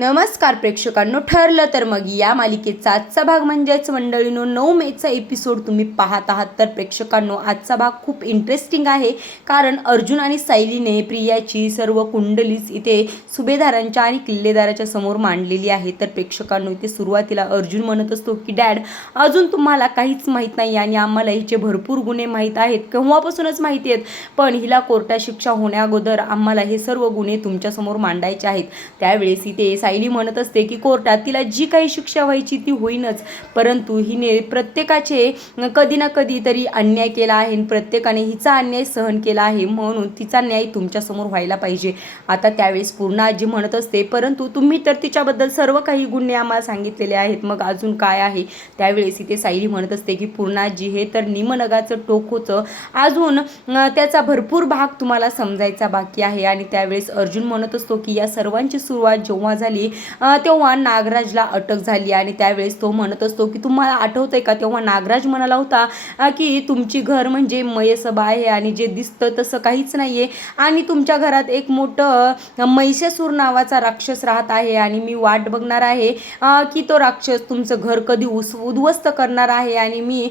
नमस्कार प्रेक्षकांनो, ठरलं तर मग या मालिकेचा आजचा भाग म्हणजेच मंडळींनो 9 मेचा एपिसोड तुम्ही पाहत आहात. तर प्रेक्षकांनो, आजचा भाग खूप इंटरेस्टिंग आहे, कारण अर्जुन आणि सायलीने प्रियाची सर्व कुंडलीच इथे सुभेदारांच्या आणि किल्लेदाराच्या समोर मांडलेली आहे. तर प्रेक्षकांनो, इथे सुरुवातीला अर्जुन म्हणत असतो की डॅड, अजून तुम्हाला काहीच माहीत नाही आणि आम्हाला हिचे भरपूर गुन्हे माहीत आहेत, केव्हापासूनच माहिती आहेत, पण हिला कोर्टात शिक्षा होण्याअगोदर आम्हाला हे सर्व गुन्हे तुमच्यासमोर मांडायचे आहेत. त्यावेळेस इथे सायली म्हणत असते की कोर्टात तिला जी काही शिक्षा व्हायची ती होईनच, परंतु हिने प्रत्येकाचे कधी ना कधी तरी अन्याय केला आहे आणि प्रत्येकाने हिचा अन्याय सहन केला आहे, म्हणून तिचा न्याय तुमच्यासमोर व्हायला पाहिजे. आता त्यावेळेस पूर्ण आजी म्हणत असते, परंतु तुम्ही तर तिच्याबद्दल सर्व काही गुन्हे आम्हाला सांगितलेले आहेत, मग अजून काय आहे. त्यावेळेस इथे सायली म्हणत असते की पूर्ण आजी, हे तर निमनगाचं टोक होतं, अजून त्याचा भरपूर भाग तुम्हाला समजायचा बाकी आहे. आणि त्यावेळेस अर्जुन म्हणत असतो की या सर्वांची सुरुवात जेव्हा झाली तेव्हा नागराजला अटक झाली आणि त्यावेळेस तो म्हणत असतो की तुम्हाला आठवतंय का, तेव्हा नागराज म्हणाला होता की तुमची घर म्हणजे मयसभा आहे आणि जे दिसतं तसं काहीच नाहीये आणि तुमच्या घरात एक मोठं महिषासूर नावाचा राक्षस राहत आहे आणि मी वाट बघणार आहे की तो राक्षस तुमचं घर कधी उद्ध्वस्त करणार आहे आणि मी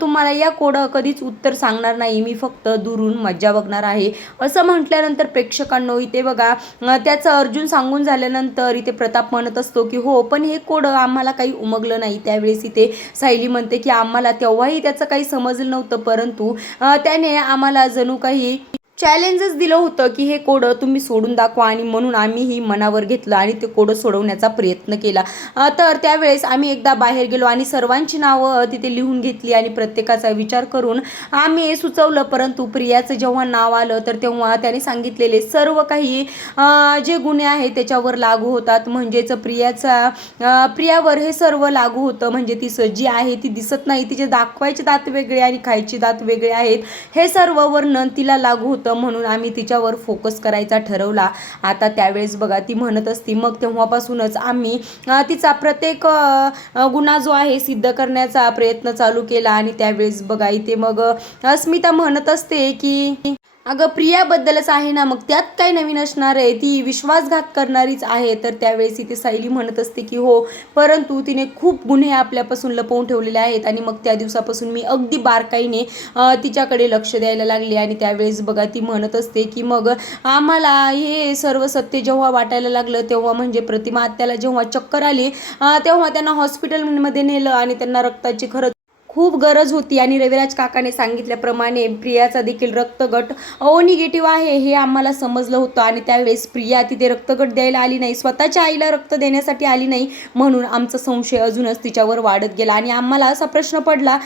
तुम्हाला या कोडं कधीच उत्तर सांगणार नाही, मी फक्त दुरून मज्जा बघणार आहे. असं म्हटल्यानंतर प्रेक्षकांनो, इथे बघा त्याचं अर्जुन सांगून झाल्यानंतर इथे प्रताप म्हणत असतो की हो, पण हे कोडं आम्हाला काही उमगलं नाही. त्यावेळेस इथे सायली म्हणते की आम्हाला तेव्हाही त्याचं काही समजलं नव्हतं, परंतु त्याने आम्हाला जणू काही चॅलेंजच दिलं होतं की हे कोडं तुम्ही सोडून दाखवा आणि म्हणून आम्हीही मनावर घेतलं आणि ते कोडं सोडवण्याचा प्रयत्न केला. तर त्यावेळेस आम्ही एकदा बाहेर गेलो आणि सर्वांची नावं तिथे लिहून घेतली आणि प्रत्येकाचा विचार करून आम्ही सुचवलं, परंतु प्रियाचं जेव्हा नाव आलं तर तेव्हा त्याने सांगितलेले सर्व काही जे गुन्हे आहेत त्याच्यावर लागू होतात, म्हणजेच प्रियावर हे सर्व लागू होतं. म्हणजे ती सज्जी आहे, ती दिसत नाही, तिचे दाखवायचे दात वेगळे आणि खायचे दात वेगळे आहेत, हे सर्व वर्णन तिला लागू होतं, म्हणून आम्ही तिच्यावर फोकस करायचा ठरवला. आता त्यावेळेस बघा ती म्हणत असती, मग तेव्हापासूनच आम्ही तिचा प्रत्येक गुन्हा जो आहे सिद्ध करण्याचा प्रयत्न चालू केला. आणि त्यावेळेस बघा इथे मग अस्मिता म्हणत असते की अगं प्रियाबद्दलच आहे ना, मग त्यात काय नवीन असणार आहे, ती विश्वासघात करणारीच आहे. तर त्यावेळेस इथे सायली म्हणत असते की हो, परंतु तिने खूप गुन्हे आपल्यापासून लपवून ठेवलेले आहेत आणि मग त्या दिवसापासून मी अगदी बारकाईने तिच्याकडे लक्ष द्यायला लागले. आणि त्यावेळेस बघा ती म्हणत असते की मग आम्हाला हे सर्व सत्य जेव्हा वाटायला लागलं तेव्हा म्हणजे प्रतिमा आत्याला जेव्हा चक्कर आली तेव्हा त्यांना हॉस्पिटलमध्ये नेलं आणि त्यांना रक्ताची खरंच खूप गरज होती आणि रविराज काकाने सांगितल्याप्रमाणे प्रियाचा देखील रक्तगट ओ निगेटिव्ह आहे हे आम्हाला समजलं होतं. आणि त्यावेळेस प्रिया तिथे रक्तगट द्यायला आली नाही, स्वतःच्या आईला रक्त देण्यासाठी आली नाही, म्हणून आमचा संशय अजूनच तिच्यावर वाढत गेला आणि आम्हाला असा प्रश्न पडला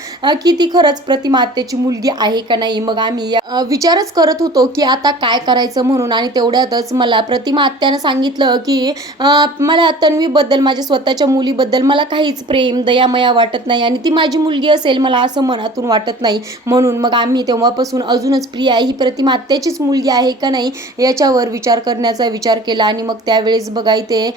की ती खरंच प्रतिमा आत्याची मुलगी आहे का नाही. मग आम्ही विचारच करत होतो की आता काय करायचं म्हणून. आणि तेवढ्यातच मला प्रतिमा आत्यानं सांगितलं की मला तन्वीबद्दल, माझ्या स्वतःच्या मुलीबद्दल मला काहीच प्रेम दयामया वाटत नाही आणि ती माझी मुलगी असेल मला असं मनातून वाटत नाही. म्हणून मग आम्ही तेव्हापासून अजूनच प्रिया ही प्रतिमा आत्याचीच मुलगी आहे का नाही याच्यावर विचार करण्याचा विचार केला. आणि मग त्यावेळेस बघा इथे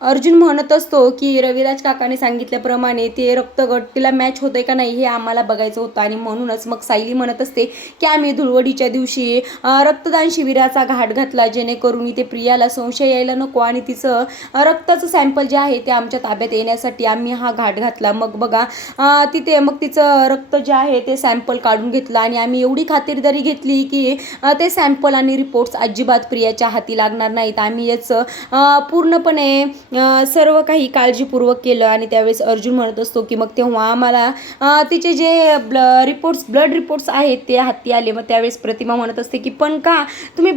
अर्जुन म्हणत असतो की रविराज काकाने सांगितल्याप्रमाणे ते रक्तगट तिला मॅच होतंय का नाही हे आम्हाला बघायचं होतं. आणि म्हणूनच मग सायली म्हणत असते की आम्ही धुळवडीच्या दिवशी रक्तदान शिबिराचा घाट घातला, जेणेकरून इथे प्रियाला संशय यायला नको आणि तिचं रक्ताचं सॅम्पल जे आहे ते आमच्या ताब्यात येण्यासाठी आम्ही हा घाट घातला. मग बघा तिथे मग तिचं रक्त जे आहे ते सॅम्पल काढून घेतलं आणि आम्ही एवढी खातिरदारी घेतली की ते सॅम्पल आणि रिपोर्ट्स अजिबात प्रियाच्या हाती लागणार नाहीत. आम्ही याचं पूर्णपणे सर्व काही काळजीपूर्वक केलं. आणि त्यावेळेस अर्जुन म्हणत असतो की मग तेव्हा आम्हाला तिचे जे ब्लड रिपोर्ट्स आहेत ते हाती आले. मग त्यावेळेस प्रतिमा म्हणत असते की पण का तुम्ही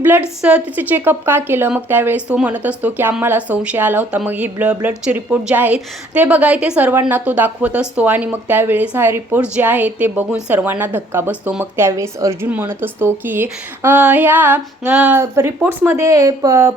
तिचे चेकअप का केलं. मग त्यावेळेस तो म्हणत असतो की आम्हाला संशय आला होता. मग हे ब्लडचे रिपोर्ट जे आहेत ते बघाय ते सर्वांना तो दाखवत असतो आणि मग त्यावेळेस हा रिपोर्ट जे आहेत ते बघून सर्वांना धक्का बसतो. मग त्यावेळेस अर्जुन म्हणत असतो की ह्या रिपोर्ट्समध्ये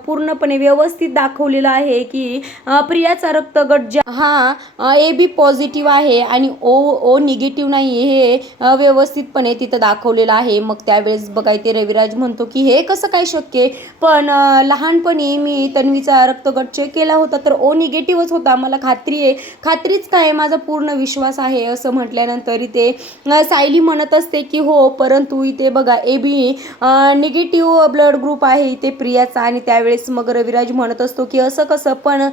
पूर्णपणे व्यवस्थित दाखवलेलं आहे की प्रियाचा रक्तगट हा AB पॉझिटिव्ह आहे आणि ओ निगेटिव्ह नाही, हे व्यवस्थितपणे तिथं दाखवलेलं आहे. मग त्यावेळेस बघाय ते रविराज म्हणतो की हे कसं काय शक्य आहे, पण लहानपणी मी तन्वीचा रक्तगट चेक केला होता तर O निगेटिव्हच होता, मला खात्रीच काय, माझा पूर्ण विश्वास आहे. असं म्हटल्यानंतर इथे सायली म्हणत असते की हो, परंतु इथे बघा AB निगेटिव्ह ब्लड ग्रुप आहे इथे प्रियाचा. आणि त्यावेळेस मग रविराज म्हणत असतो की असं कसं, पण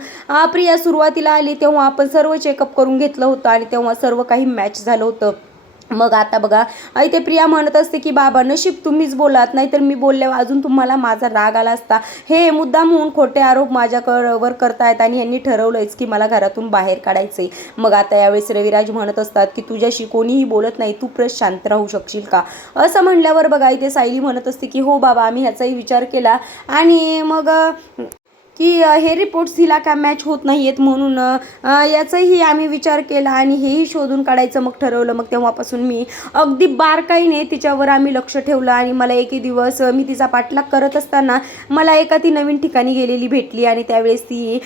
प्रिया सुरुवातीला आली तेव्हा आपण सर्व चेकअप करून घेतलं होतं आणि तेव्हा सर्व काही मॅच झालं होतं. मग आता बघा इथे प्रिया म्हणत असते की बाबा नशीब तुम्हीच बोलात, नाहीतर मी बोलल्यावर अजून तुम्हाला माझा राग आला असता. हे मुद्दाम होऊन खोटे आरोप माझ्यावर करतायत आणि यांनी ठरवलंयच की मला घरातून बाहेर काढायचंय. मग आता यावेळेस रविराज म्हणत असतात की तुझ्याशी कोणीही बोलत नाही, तू शांत राहू शकशील का, असं म्हणल्यावर बघा इथे सायली म्हणत असते की हो बाबा आम्ही ह्याचाही विचार केला आणि मग की हे रिपोर्ट्स हिला का मॅच होत नाही आहेत म्हणून याचाही आम्ही विचार केला आणि हेही शोधून काढायचं मग ठरवलं. मग तेव्हापासून मी अगदी बारकाईने तिच्यावर आम्ही लक्ष ठेवलं आणि मला एकही दिवस मी तिचा पाठलाग करत असताना मला ती नवीन ठिकाणी गेलेली भेटली आणि त्यावेळेस ती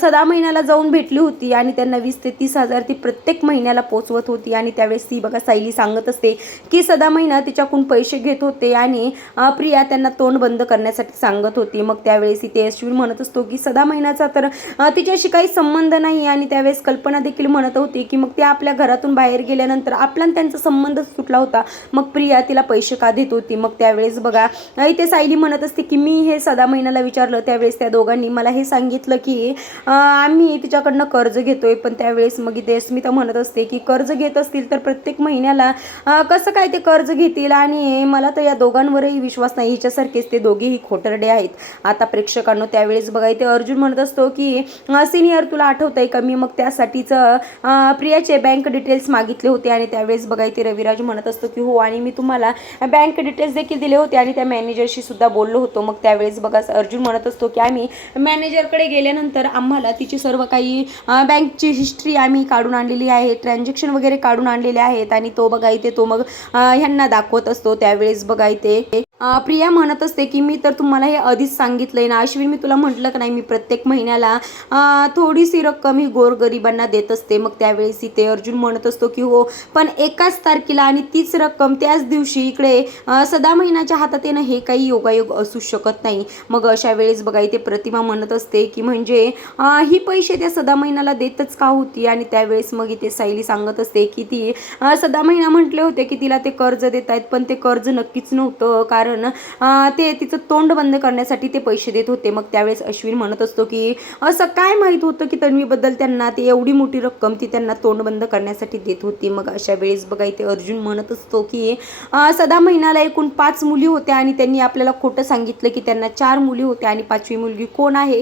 सदा महिन्याला जाऊन भेटली होती आणि त्यांना 20 ते 30 हजार ती प्रत्येक महिन्याला पोचवत होती. आणि त्यावेळेस ती बघा सायली सांगत असते की सदा महिना तिच्याकडून पैसे घेत होते आणि प्रिया त्यांना तोंड बंद करण्यासाठी सांगत होती. मग त्यावेळेस ते अश्विन म्हणत असतो की सदा महिन्याचा तर तिच्याशी काही संबंध नाही आणि त्यावेळेस कल्पना देखील म्हणत होती की मग ती आपल्या घरातून बाहेर गेल्यानंतर आपला त्यांचा संबंध सुटला होता, मग प्रिया तिला पैसे का देत होती. मग त्यावेळेस बघा इथे सायली म्हणत असते की मी हे सदा महिन्याला विचारलं, त्यावेळेस त्या दोघांनी मला हे सांगितलं की आम्ही तिच्याकडनं कर्ज घेतोय. पण त्यावेळेस मग इथे अस्मिता म्हणत असते की कर्ज घेत असतील तर प्रत्येक महिन्याला कसं काय ते कर्ज घेतील आणि मला तर या दोघांवरही विश्वास नाही, हिच्यासारखेच ते दोघेही खोटरडे आहेत. आता प्रेक्षकांनो त्यावेळेस बघा इथे अर्जुन म्हणत असतो की सिनियर तुला आठवतंय का मी मग त्यासाठीच प्रियाचे बँक डिटेल्स मागितले होते आणि त्यावेळेस बघा इथे रविराज म्हणत असतो की हो आणि मी तुम्हाला बँक डिटेल्स देखील दिले होते आणि त्या मॅनेजरशी सुद्धा बोललो होतो. मग त्यावेळेस बघा अर्जुन म्हणत असतो की आम्ही मॅनेजरकडे गेल्यानंतर आम्हाला तिची सर्व काही बँकची हिस्ट्री आम्ही काढून आणलेली आहे, ट्रान्झॅक्शन वगैरे काढून आणलेले आहेत आणि तो बघा इथे तो मग ह्यांना दाखवत असतो. त्यावेळेस बघा इथे प्रिया म्हणत असते की मी तर तुम्हाला हे आधीच सांगितलंय ना अश्विन, मी तुला म्हटलं का नाही मी प्रत्येक महिन्याला थोडीशी रक्कम ही गोरगरिबांना देत असते. मग त्यावेळेस इथे अर्जुन म्हणत असतो की हो पण एकाच तारखेला आणि तीच रक्कम त्याच दिवशी इकडे सदा महिन्याच्या हातात येणं हे काही योगायोग असू शकत नाही. मग अशा वेळेस बघा इथे प्रतिमा म्हणत असते की म्हणजे ही पैसे त्या सदा महिन्याला देतच का होती आणि त्यावेळेस मग इथे सायली सांगत असते की ती सदा महिना म्हटले होते की तिला ते कर्ज देत आहेत, पण ते कर्ज नक्कीच नव्हतं, कारण ते तिचं तोंड बंद करण्यासाठी ते पैसे देत होते. मग त्यावेळेस अश्विन म्हणत असतो की असं काय माहित होतं की तन्वीबद्दल त्यांना ते एवढी मोठी रक्कम ती त्यांना तोंड बंद करण्यासाठी देत होती. मग अशा वेळेस बघा इथे अर्जुन म्हणत असतो की सदा महिन्याला एकूण 5 मुली होत्या आणि त्यांनी आपल्याला खोटं सांगितलं की त्यांना 4 मुली होत्या आणि 5वी मुलगी कोण आहे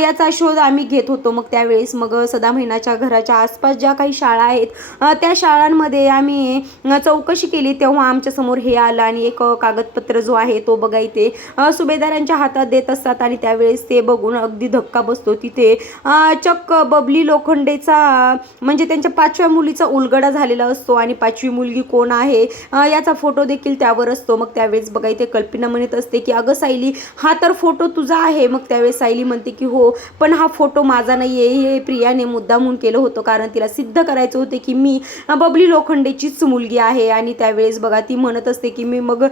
याचा शोध आम्ही घेत होतो. मग त्यावेळेस मग सदा महिन्याच्या घराच्या आसपास ज्या काही शाळा आहेत त्या शाळांमध्ये आम्ही चौकशी केली तेव्हा आमच्या समोर हे आलं आणि एक कागदपत्र जो आहे तो बघा इथे सुभेदारांच्या हातात देत असतात आणि त्यावेळेस ते बघून अगदी धक्का बसतो. तिथे चक्क बबली लोखंडेचा म्हणजे त्यांच्या 5व्या मुलीचा उलगडा झालेला असतो आणि 5वी मुलगी कोण आहे याचा फोटो देखील त्यावर असतो. मग त्यावेळेस बघा इथे कल्पना म्हणत असते की अगं सायली हा तर फोटो तुझा आहे. मग त्यावेळेस सायली म्हणते की हो पण हा फोटो माझा नाही आहे, हे प्रियाने मुद्दामून केलं होतं कारण तिला सिद्ध करायचं होते की मी बबली लोखंडेचीच मुलगी आहे. आणि त्यावेळेस बघा ती म्हणत असते की मी मग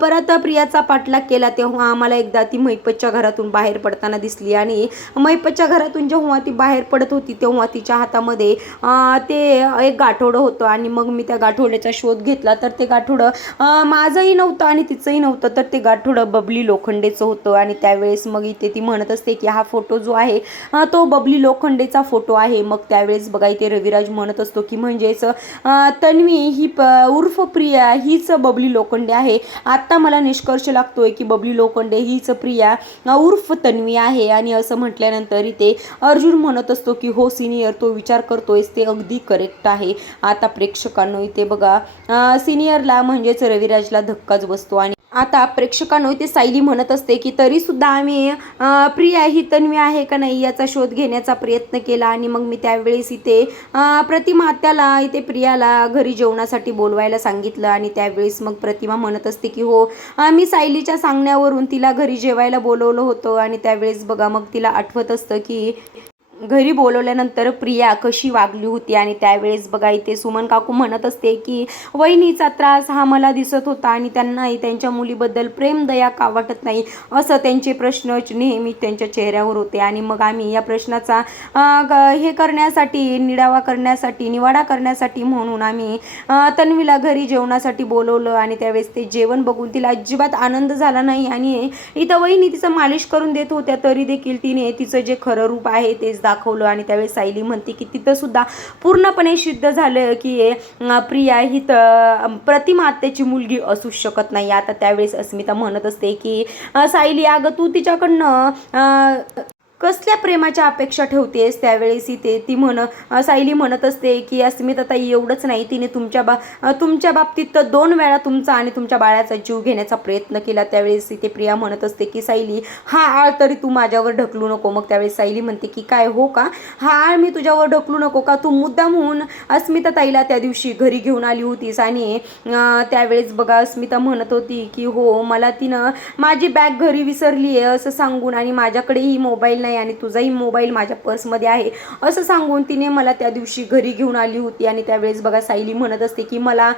परत प्रियाचा पाठलाग केला तेव्हा आम्हाला एकदा ती महिपतच्या घरातून बाहेर पडताना दिसली आणि महिपतच्या घरातून जेव्हा ती बाहेर पडत होती तेव्हा तिच्या हातामध्ये ते एक गाठोडं होतं आणि मग मी त्या गाठोड्याचा शोध घेतला तर ते गाठोडं माझंही नव्हतं आणि तिचंही नव्हतं, तर ते गाठोडं बबली लोखंडेचं होतं. आणि त्यावेळेस मग इथे ती म्हणत असते की हा फोटो जो आहे तो बबली लोखंडेचा फोटो आहे. मग त्यावेळेस बघा इथे रविराज म्हणत असतो की म्हणजेच तन्वी ही उर्फ प्रिया हीच बबली लोखंडे आहे. आता मला निष्कर्ष लागतोय की बबली लोखंडे हीच प्रिया उर्फ तन्वी आहे. आणि असं म्हटल्यानंतर इथे अर्जुन म्हणत असतो की हो सिनियर तो विचार करतोयस ते अगदी करेक्ट आहे. आता प्रेक्षकांनो इथे बघा सिनियरला म्हणजेच रविराजला धक्काच बसतो आणि आता प्रेक्षकांनो इथे सायली म्हणत असते की तरी सुद्धा आम्ही प्रिया ही तन्वी आहे का नाही याचा शोध घेण्याचा प्रयत्न केला आणि मग मी त्यावेळेस इथे प्रतिमा त्याला इथे प्रियाला घरी जेवणासाठी बोलवायला सांगितलं आणि त्यावेळेस मग प्रतिमा म्हणत असते की हो मी सायलीच्या सांगण्यावरून तिला घरी जेवायला बोलवलं होतं. आणि त्यावेळेस बघा मग तिला आठवत असतं की घरी बोलवल्यानंतर प्रिया कशी वागली होती. आणि त्यावेळेस बघा इथे सुमन काकू म्हणत असते की वहिनीचा त्रास हा मला दिसत होता आणि त्यांनाही त्यांच्या मुलीबद्दल प्रेम दया का वाटत नाही असं त्यांचे प्रश्न नेहमी त्यांच्या चेहऱ्यावर होते. आणि मग आम्ही या प्रश्नाचा हे करण्यासाठी निवाडा करण्यासाठी म्हणून आम्ही तन्वीला घरी जेवणासाठी बोलवलं आणि त्यावेळेस ते जेवण बघून तिला अजिबात आनंद झाला नाही आणि इथं वहिनी तिचं मालिश करून देत होत्या तरी देखील तिने तिचं जे खरं रूप आहे तेच दाखवलं आणि त्यावेळेस सायली म्हणते की तिथं सुद्धा पूर्णपणे सिद्ध झालं की प्रिया ही प्रतिमा आत्याची मुलगी असू शकत नाही. आता त्यावेळेस अस्मिता म्हणत असते की सायली अगं तू तिच्याकडनं कसल्या प्रेमाच्या अपेक्षा ठेवतेस. त्यावेळेस सायली म्हणत असते की अस्मिता ताई एवढंच नाही, तिने तुमच्या बाबतीत तर 2 वेळा तुमचा आणि तुमच्या बाळाचा जीव घेण्याचा प्रयत्न केला. त्यावेळेस इथे प्रिया म्हणत असते की सायली हा आळ तरी तू माझ्यावर ढकलू नको. मग त्यावेळेस सायली म्हणते की काय हो का, हा आळ मी तुझ्यावर ढकलू नको का, तू मुद्दाम होऊन अस्मिता ताईला त्या दिवशी घरी घेऊन आली होतीस. आणि त्यावेळेस बघा अस्मिता म्हणत होती की हो मला तिनं माझी बॅग घरी विसरली आहे असं सांगून आणि माझ्याकडेही मोबाईल नाही आणि तुझाही मोबाईल माझ्या पर्समध्ये आहे असं सांगून तिने मला त्या दिवशी घरी घेऊन आली होती. आणि त्यावेळेस बघा सायली म्हणत असते की मला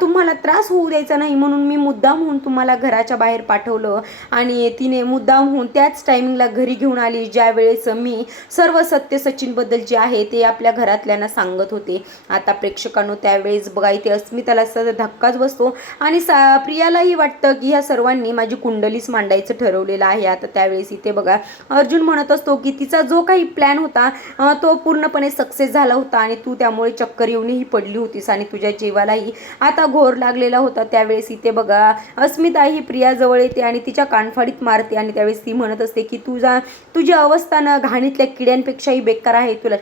तुम्हाला त्रास होऊ द्यायचा नाही म्हणून मी मुद्दाम होऊन तुम्हाला घराच्या बाहेर पाठवलं आणि तिने मुद्दाम होऊन त्याच टायमिंगला घरी घेऊन आली ज्या वेळेस मी सर्व सत्य सचिनबद्दल जे आहे ते आपल्या घरातल्यांना सांगत होते. आता प्रेक्षकांनो त्यावेळेस बघा इथे अस्मिताला धक्काच बसतो आणि प्रियालाही वाटतं की ह्या सर्वांनी माझी कुंडलीच मांडायचं ठरवलेलं आहे. आता त्यावेळेस इथे बघा अर्जुन म्हणत असतो की तिचा जो काही प्लॅन होता तो पूर्णपणे सक्सेस झाला होता आणि तू त्यामुळे चक्कर येऊनही पडली होतीस आणि तुझ्या जीवालाही आता घोर लागलेला होता. त्यावेळेस इथे बघा अस्मिता ही प्रियाजवळ येते आणि तिच्या कानफाडीत मारते आणि त्यावेळेस ती म्हणत असते की तुझी अवस्था ना घाणीतल्या किड्यांपेक्षाही बेकार आहे, तुला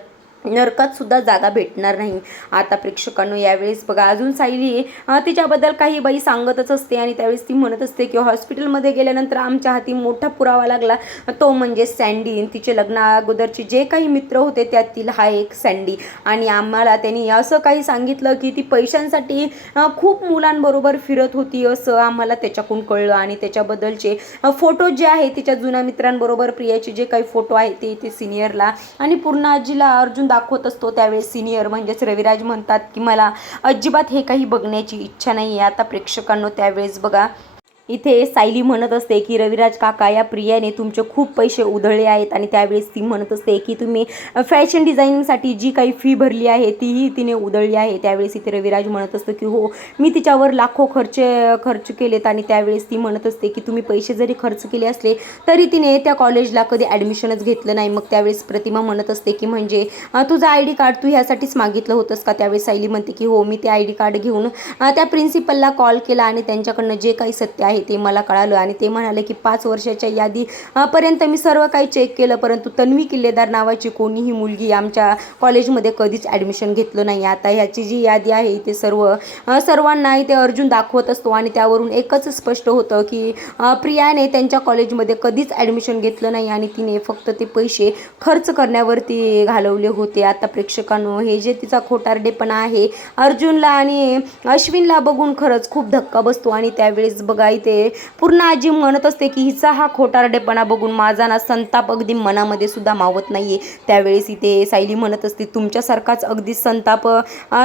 नरकात सुद्धा जागा भेटणार नाही. आता प्रेक्षकांनो यावेळेस बघा अजून सायली तिच्याबद्दल काही बाई सांगतच असते आणि त्यावेळेस ती म्हणत असते की हॉस्पिटलमध्ये गेल्यानंतर आमच्या हाती मोठा पुरावा लागला, तो म्हणजे सँडी. तिचे लग्ना अगोदरचे जे काही मित्र होते त्यातील हा एक सँडी आणि आम्हाला त्यांनी असं काही सांगितलं की ती पैशांसाठी खूप मुलांबरोबर फिरत होती असं आम्हाला त्याच्याकडून कळलं. आणि त्याच्याबद्दलचे फोटो जे आहे तिच्या जुन्या मित्रांबरोबर प्रियाचे जे काही फोटो आहेत ते सिनियरला आणि पूर्ण आजीला अर्जुन दाखवत असतो. त्यावेळेस सिनियर म्हणजेच रविराज म्हणतात की मला अजिबात हे काही बघण्याची इच्छा नाही आहे. आता प्रेक्षकांनो त्यावेळेस बघा इथे सायली म्हणत असते की रविराज काका या प्रियाने तुमचे खूप पैसे उधळले आहेत आणि त्यावेळेस ती म्हणत असते की तुम्ही फॅशन डिझायनिंगसाठी जी काही फी भरली आहे तीही तिने उधळली आहे. त्यावेळेस इथे रविराज म्हणत असतो की हो मी तिच्यावर लाखो खर्च केलेत आणि त्यावेळेस ती म्हणत असते की तुम्ही पैसे जरी खर्च केले असले तरी तिने त्या कॉलेजला कधी ॲडमिशनच घेतलं नाही. मग त्यावेळेस प्रतिमा म्हणत असते की म्हणजे तुझं ID कार्ड तू ह्यासाठीच मागितलं होतंस का. त्यावेळेस सायली म्हणते की हो मी ते ID कार्ड घेऊन त्या प्रिन्सिपलला कॉल केला आणि त्यांच्याकडनं जे काही सत्य आहे ते मला कळालं आणि ते म्हणाले की 5 वर्षाच्या यादी पर्यंत मी सर्व काही चेक केलं परंतु तन्वी किल्लेदार नावाची कोणीही मुलगी आमच्या कॉलेजमध्ये कधीच ॲडमिशन घेतलं नाही. आता ह्याची जी यादी आहे ते सर्वांना इथे अर्जुन दाखवत असतो आणि त्यावरून एकच स्पष्ट होतं की प्रियाने त्यांच्या कॉलेजमध्ये कधीच ॲडमिशन घेतलं नाही आणि तिने फक्त ते पैसे खर्च करण्यावरती घालवले होते. आता प्रेक्षकांनो हे जे तिचा खोटारडेपणा आहे अर्जुनला आणि अश्विनला बघून खरंच खूप धक्का बसतो आणि त्यावेळेस बघा इथे पूर्ण आजी म्हणत असते की हिचा हा खोटारडेपणा बघून माझा ना संताप अगदी मनामध्ये सुद्धा मावत नाहीये. त्यावेळेस इथे सायली म्हणत असते तुमच्यासारखाच अगदी संताप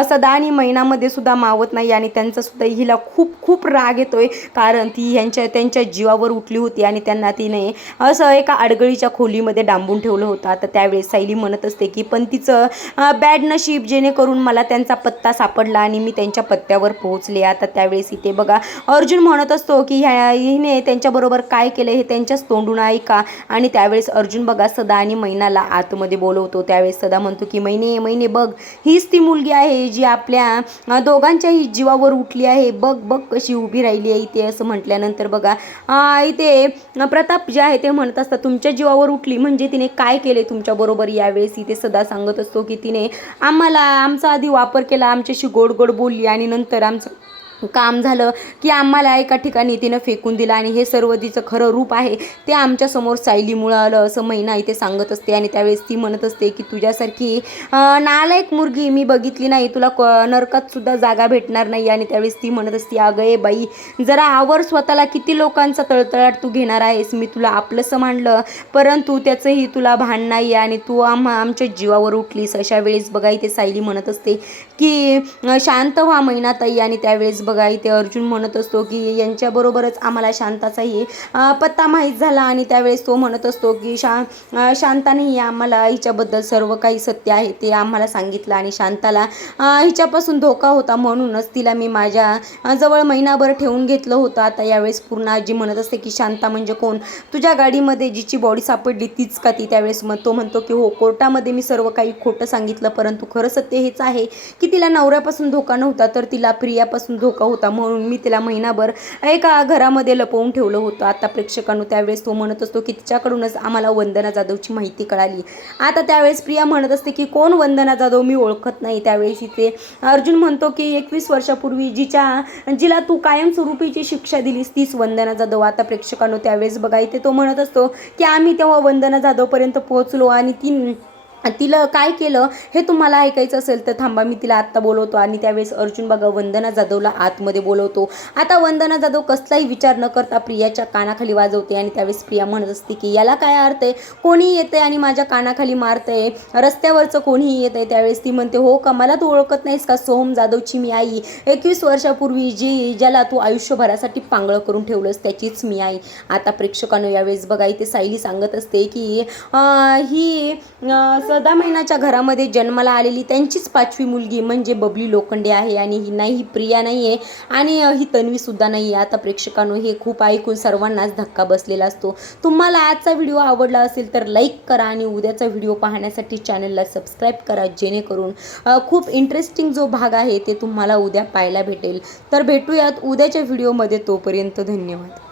सदा आणि महिनामध्ये सुद्धा मावत नाही आणि त्यांचा सुद्धा हिला खूप खूप राग येतोय कारण ती त्यांच्या जीवावर उठली होती आणि त्यांना तिने असं एका अडगळीच्या खोलीमध्ये डांबून ठेवलं होतं. आता त्यावेळेस सायली म्हणत असते की पण तिचं बॅड नशीब जेणेकरून मला त्यांचा पत्ता सापडला आणि मी त्यांच्या पत्त्यावर पोहोचले. आता त्यावेळेस इथे बघा अर्जुन म्हणत असतो की हिने त्यांच्याबरोबर काय केलं हे त्यांच्याच तोंडून ऐका आणि त्यावेळेस अर्जुन बघा सदा आणि मैनाला आतमध्ये बोलवतो. त्यावेळेस सदा म्हणतो की मैने बघ हीच ती मुलगी आहे जी आपल्या दोघांच्याही जीवावर उठली आहे, बघ कशी उभी राहिली आहे इथे असं म्हटल्यानंतर बघा इथे प्रताप जे आहे ते म्हणत असतात तुमच्या जीवावर उठली म्हणजे तिने काय केले तुमच्याबरोबर. यावेळेस इथे सदा सांगत असतो की तिने आमचा आधी वापर केला, आमच्याशी गोड बोलली आणि नंतर आमचं काम झालं की आम्हाला एका ठिकाणी तिनं फेकून दिलं आणि हे सर्व तिचं खरं रूप आहे ते आमच्यासमोर सायलीमुळं आलं असं मैना इथे सांगत असते. आणि त्यावेळेस ती म्हणत असते की तुझ्यासारखी नालायक मुलगी मी बघितली नाही, तुला नरकात सुद्धा जागा भेटणार नाही. आणि त्यावेळेस ती म्हणत असते अगं ए बाई जरा आवर स्वतःला, किती लोकांचा तळतळाट तू घेणार आहेस, मी तुला आपलंसं मांडलं परंतु त्याचंही तुला भान नाही आणि तू आमच्या जीवावर उठलीस. अशा वेळेस बघा इथे सायली म्हणत असते की शांत व्हा मैनाताई आणि त्यावेळेस बघा इथे अर्जुन म्हणत असतो की यांच्याबरोबरच आम्हाला शांताचाही पत्ता माहीत झाला आणि त्यावेळेस तो म्हणत असतो की शांतानेही आम्हाला हिच्याबद्दल सर्व काही सत्य आहे ते आम्हाला सांगितलं आणि शांताला हिच्यापासून धोका होता म्हणूनच तिला मी माझ्या जवळ महिनाभर ठेवून घेतलं होतं. आता यावेळेस पूर्ण आजी म्हणत असते की शांता म्हणजे कोण, तुझ्या गाडीमध्ये जिची बॉडी सापडली तीच का ती. त्यावेळेस तो म्हणतो की हो, कोर्टामध्ये मी सर्व काही खोटं सांगितलं परंतु खरं सत्य हेच आहे की तिला नवऱ्यापासून धोका नव्हता तर तिला प्रियापासून धोका होता म्हणून मी तिला महिनाभर एका घरामध्ये लपवून ठेवलं होतं. आता प्रेक्षकांनो त्यावेळेस तो म्हणत असतो की तिच्याकडूनच आम्हाला वंदना जाधवची माहिती कळाली. आता त्यावेळेस प्रिया म्हणत असते की कोण वंदना जाधव, मी ओळखत नाही. त्यावेळेस इथे अर्जुन म्हणतो की 21 वर्षापूर्वी जिला तू कायमस्वरूपीची शिक्षा दिलीस तीच वंदना जाधव. आता प्रेक्षकांनो त्यावेळेस बघा इथे तो म्हणत असतो की आम्ही तेव्हा वंदना जाधवपर्यंत पोहोचलो आणि तिला काय केलं हे तुम्हाला ऐकायचं असेल तर थांबा, मी तिला आत्ता बोलवतो. आणि त्यावेळेस अर्जुन बघा वंदना जाधवला आतमध्ये बोलवतो. आता वंदना जाधव कसलाही विचार न करता प्रियाच्या कानाखाली वाजवते आणि त्यावेळेस प्रिया म्हणत असते की याला काय अर्थ आहे, कोणी येते आणि माझ्या कानाखाली मारतंय, रस्त्यावरचं कोणीही येत आहे. त्यावेळेस ती म्हणते हो का, मला तू ओळखत नाहीस का, सोहम जाधवची मी आई, 21 वर्षापूर्वी ज्याला तू आयुष्यभरासाठी पांगळं करून ठेवलंस त्याचीच मी आई. आता प्रेक्षकांनो यावेळेस बघा इथे सायली सांगत असते की ही सदा महिन्याच्या घरामध्ये जन्माला आलेली त्यांचीच 5वी मुलगी म्हणजे बबली लोखंडे आहे आणि ही प्रिया नाही आहे आणि ही तन्वीसुद्धा नाही आहे. आता प्रेक्षकांनो हे खूप ऐकून सर्वांनाच धक्का बसलेला असतो. तुम्हाला आजचा व्हिडिओ आवडला असेल तर लाईक करा आणि उद्याचा व्हिडिओ पाहण्यासाठी चॅनलला सबस्क्राईब करा जेणेकरून खूप इंटरेस्टिंग जो भाग आहे ते तुम्हाला उद्या पाहायला भेटेल. तर भेटूयात उद्याच्या व्हिडिओमध्ये, तोपर्यंत धन्यवाद.